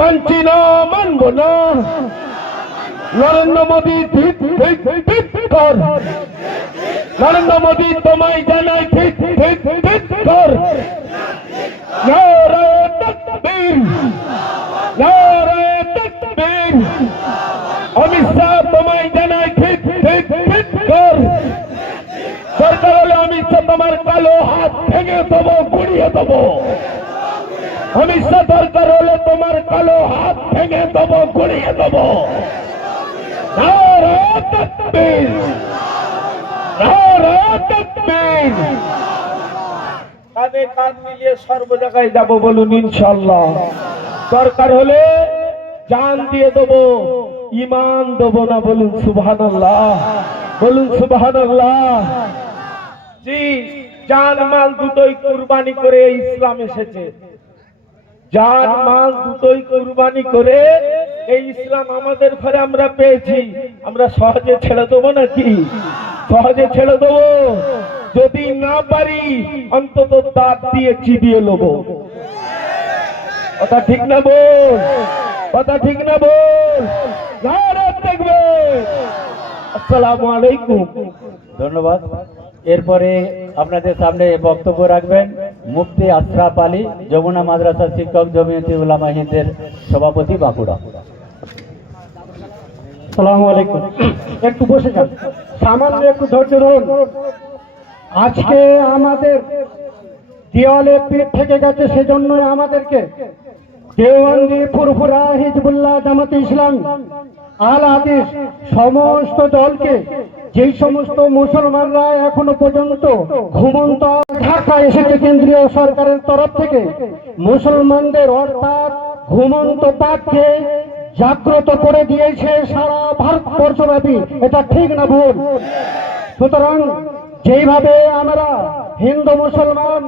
মানছি না, মানব না। নরেন্দ্র মোদী ঠিক ঠিক ঠিক কর। নরেন্দ্র মোদী তোমায় জানাই ঠিক ঠিক ঠিক কর। নারে তাকবীর, নারে তাকবীর। অমিত শাহ তোমায় জানাই ঠিক ঠিক ঠিক কর। দরকার হলে অমিত শাহ তোমার কালো হাত ভেঙে দেবো, গুড়িয়ে দেবো। অমিত শাহ দরকার হলে তোমার কালো হাত ভেঙে দেবো, গুড়িয়ে দেবো। নারে তাকবীর, নারে তাকবীর। কাঁধে কাঁধ মিলিয়ে সর্ব জায়গায় যাবো, বলুন ইনশাআল্লাহ। দরকার হলে জান দিয়ে দেবো, ঈমান দেবো না, বলুন সুবহানাল্লাহ, বলুন সুবহানাল্লাহ। জি, জান মাল দুটোই কুরবানি করে ইসলাম এসেছে। জান মাল দুটোই কুরবানি করে এই ইসলাম আমাদের ঘরে আমরা পেয়েছি। আমরা সহজে ছেড়ে দেবো নাকি? সহজে ছেড়ে দেবো? যদি না পারি অন্তত দাঁত দিয়ে চিবিয়ে নেবো। কথা ঠিক না বল? কথা ঠিক না বল? দেখবে। আসসালামু আলাইকুম। ধন্যবাদ। এরপরে আপনাদের সামনে বক্তব্য রাখবেন মুফতি আশরাফ আলী, যমুনা মাদ্রাসা শিক্ষক জমিয়তে উলামা হিন্দের সভাপতি, বাঁকুড়া। আসসালামু আলাইকুম। একটু বসে যান, সামান্য একটু ধৈর্য ধরুন। আজকে আমাদের দেওয়ালে পিঠ থেকে গেছে, সেজন্যই আমাদেরকে দেওবন্দি, ফুরফুরা, হিজবুল্লাহ, জামাতে ইসলাম, আল হাদিস সমস্ত দলকে, যেই সমস্ত মুসলমানরা এখনো পর্যন্ত ঘুমন্ত ঢাকা এসেছে কেন্দ্রীয় সরকারের তরফ থেকে, মুসলমানদের অর্থাৎ ঘুমন্ত পাককে জাগ্রত করে দিয়েছে সারা ভারতবর্ষব্যাপী। এটা ঠিক না ভুল? সুতরাং যেইভাবে আমরা হিন্দু মুসলমান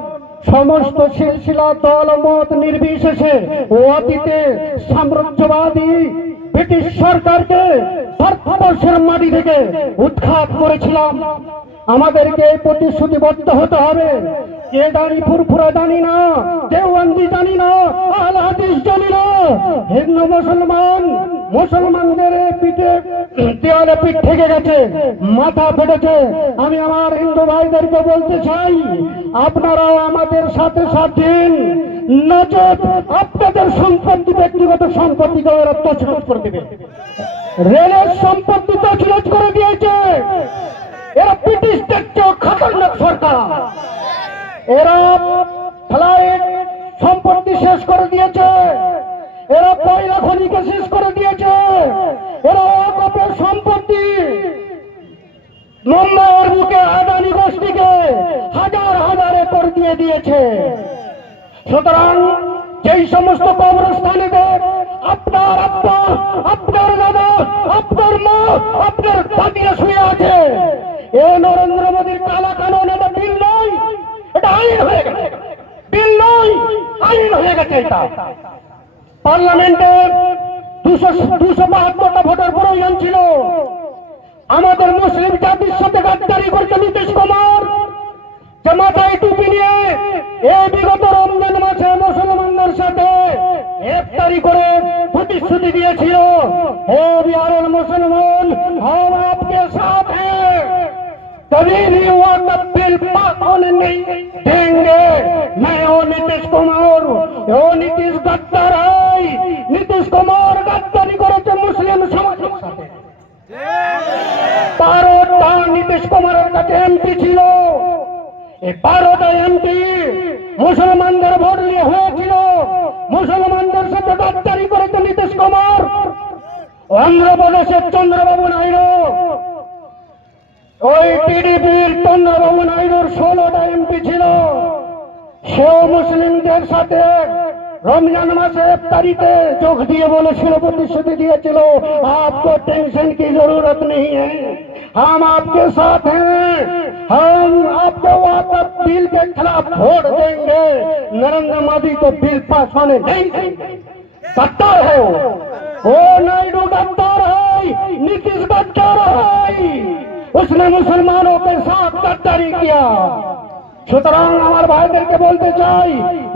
সমস্ত সিলসিলা দল মত নির্বিশেষে ও অতীতে সাম্রাজ্যবাদী ব্রিটিশ সরকারকে ভারতবর্ষের মাটি থেকে উৎখাত করেছিলাম, আমাদেরকে প্রতিশ্রুতিবদ্ধ হতে হবে। কে জানি ফুরফুরা জানি না, দেওবন্দি জানি না, আল হাদিস জানি না, হিন্দু মুসলমান মুসলমানদের পিঠে দেওয়ালে পিঠ থেকে গেছে, মাথা ফেটেছে। আমি আমার হিন্দু ভাইদেরকে বলতে চাই, আপনারাও আমাদের সাথে সাথে নচেত আপনাদের সম্পত্তি, ব্যক্তিগত সম্পত্তিকে ওরা তছনছ করে দেবে। রেলের সম্পত্তি তছনছ করে দিয়েছে এরা, ব্রিটিশদের চেয়েও খতরনাক সরকার। এরা ফ্লাইট সম্পত্তি শেষ করে দিয়েছে, এরা কয়লা খনিকে শেষ করে দিয়েছে, এরা অকপের সম্পত্তি মুম্বাইয়ের বুকে আদানি গোষ্ঠীকে হাজার হাজার একর দিয়ে দিয়েছে। সুতরাং যেই সমস্ত কবরস্থানেদের আপনার আব্বা, আপনার দাদা, আপনার মা, আপনার দাদিরা শুয়ে আছে, এ নরেন্দ্র মোদীর কালা কানুন, এটা বিল নয়, এটা আইন হয়ে গেছে। বিল নয়, আইন হয়ে গেছে। এটা পার্লামেন্টে 272টা ভোটের প্রয়োজন ছিল। আমাদের মুসলিম জাতির সাথে গাদ্দারি করছে নীতিশ কুমার, যে মাথায় টুপি নিয়ে এই বিগত রমজান মাসে মুসলমানদের সাথে ইফতারি করে প্রতিশ্রুতি দিয়েছিল, হে বিহারের মুসলমান, हम आपके साथ हैं, कभी भी वाकफ बिल पास होने नहीं देंगे। मैं वो नीतीश कुमार, वो नीतीश गद्दार है। नीतीश कुमार गद्दारी করেছে মুসলিম সমাজের সাথে। 12টা নীতিশ কুমারের কাছে এমপি ছিল, এই 12টা এমপি মুসলমানদের ভোট নিয়ে হয়েছিল। মুসলমানদের সাথে গদ্দারি করেছে নীতিশ কুমার। অন্ধ্রপ্রদেশের চন্দ্রবাবু নাইডু, ওই টিডিপির চন্দ্রবাবু নাইডুর 16টা এমপি ছিল, সেও মুসলিমদের সাথে रमजान मासे इफ्तारीते जोग दिए बोलेছিল प्रतिश्रुति दिएছিল आपको टेंशन की जरूरत नहीं है हम आपके साथ हैं हम आपके वाकफ बिल के खिलाफ वोट देंगे नरेंद्र मोदी को बिल पास होने नहीं देंगे गद्दार है वो नायडू गद्दार है नीतीश गद्दार है उसने मुसलमानों के साथ गद्दारी किया সুতরাং আমার ভাইদেরকে বলতে চাই,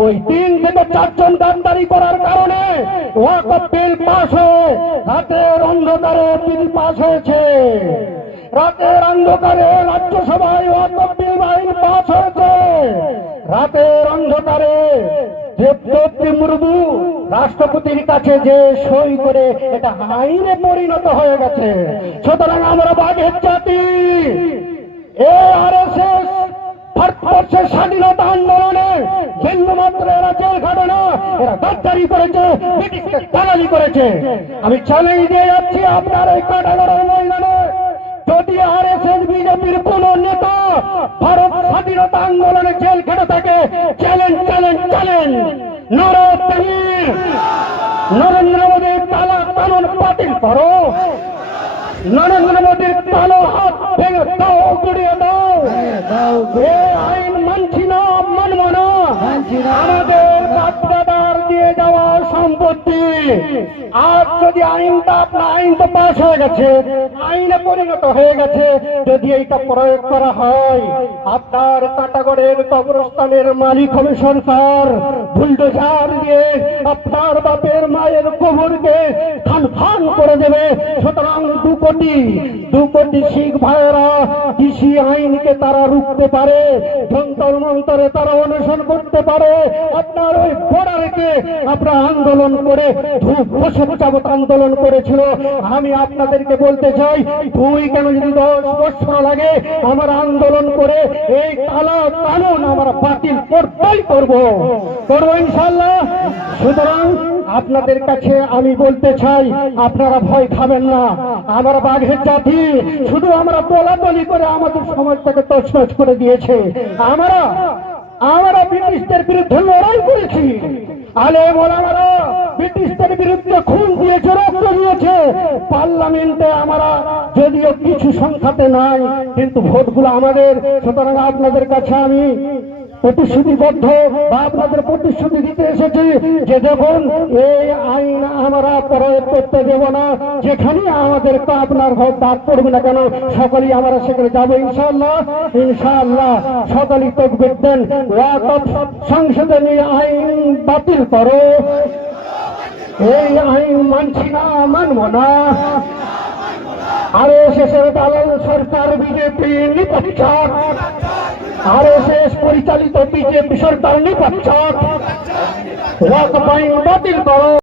ওই 3 থেকে 4 জন গাদ্দারি করার কারণে ওয়াকফ বিল পাস হয়ে রাতের অন্ধকারে বিল পাস হয়েছে। রাতের অন্ধকারে রাজ্যসভায় ওয়াকফ বিল আইন পাস হয়েছে। রাতের অন্ধকারে দ্রৌপদী মুর্মু রাষ্ট্রপতির কাছে যে সই করে এটা আইনে পরিণত হয়ে গেছে। সুতরাং আমরা বাঘের জাতি, ARSS ভারতবর্ষের স্বাধীনতা আন্দোলনে বিন্দুমাত্র এরা জেল খাটে না, এরা গাদ্দারি করেছে, ব্রিটিশকে দালালি করেছে। আমি চ্যালেঞ্জ দিয়ে যাচ্ছি আপনার এই কাটাগড়ের ময়দানে, যদি RSS বিজেপির কোন নেতা ভারত স্বাধীনতা আন্দোলনে জেল খেটে থাকে, চ্যালেঞ্জ চ্যালেঞ্জ চ্যালেঞ্জ, নারায়ণ তাকবীর, নরেন্দ্র মোদীর কালা কানুন বাতিল করো, নরেন্দ্র মোদীর কালো হাত ভেঙে দাও, গুড়িয়ে দাও। এ আইন মানছি না, মানব না। আমাদের বাপদাদার দিয়ে যাওয়া সম্পত্তি, আজ যদি আইনটা আপনার আইন তো পাস হয়ে গেছে, আইনে পরিণত হয়ে গেছে, যদি এইটা প্রয়োগ করা হয়, আপনার কাটাগড়ের কবরস্থানের মালিক হবে সরকার, বুলডোজার দিয়ে আপনার বাপের মায়ের কবরকে খান খান করে দেবে। সুতরাং 2 কোটি শিখ ভাইয়েরা কৃষি আইনকে তারা রুখতে পারে, যন্তর মন্তরে তারা অনশন করতে পারে। আপনার ওই বর্ডারকে আপনারা আন্দোলন করে বছর যাবত আন্দোলন করেছিল। আমি আপনাদেরকে বলতে চাই, 2 কেন যদি 10 বছর লাগে, আমরা আন্দোলন করে এই কালা কানুন আমরা বাতিল করতেই করবো ইনশাল্লাহ। সুতরাং আপনাদের কাছে আমি বলতে চাই, আপনারা ভয় খাবেন না। আমরা বাঘের জাতি, শুধু আমরা বলাবলি করে আমাদের সমাজটাকে তছনছ করে দিয়েছে। আমরা ব্রিটিশদের বিরুদ্ধে লড়াই করেছি, আলেম ওলামারা ব্রিটিশদের বিরুদ্ধে খুন দিয়েছে, রক্ত দিয়েছে। পার্লামেন্টে আমরা যদিও কিছু সংখ্যাতে নাই, কিন্তু ভোটগুলো আমাদের। সুতরাং আপনাদের কাছে আমি প্রতিশ্রুতিবদ্ধ বা আপনাদের প্রতিশ্রুতি দিতে এসেছি যে দেখুন, এই আইন আমরা প্রয়োগ করতে দেব না। যেখানে আমাদের আপনার ভোট দাগ পড়বে না কেন, সকলেই আমরা সেখানে যাবো ইনশাআল্লাহ। ইনশাআল্লাহ সকলেই তকবীর দেন, ওয়াকফ সংশোধনী আইন বাতিল করো, এই আইন মানছি না, মানব না। RSS এর দালাল সরকার বিজেপি নিপক্ষার, RSS পরিচালিত বিজেপি সরকার নিপক্ষার, ওয়াকফ আইন বাতিল করো।